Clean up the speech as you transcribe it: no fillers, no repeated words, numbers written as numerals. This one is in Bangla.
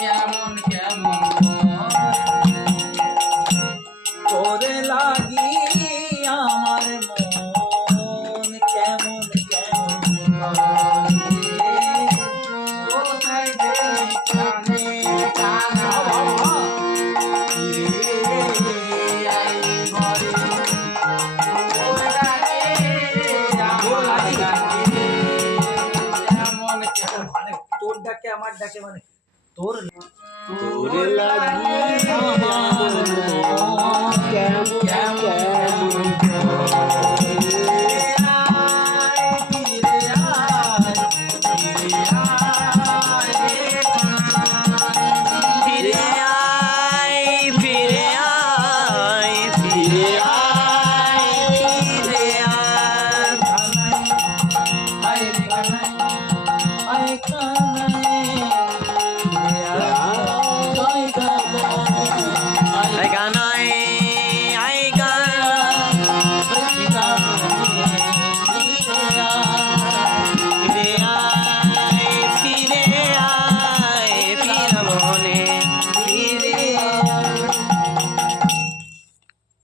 কেমন কেমন তোরে লাগি আমার মন কেমন কেমন কোথায় যে টানে টানা এই ঘরে ওর ডাকে আমার ডাকে কেমন কেমন মানে তোর ডাকে আমার ডাকে মানে তোর তোরে লাগি আমার মন কেমন কেমন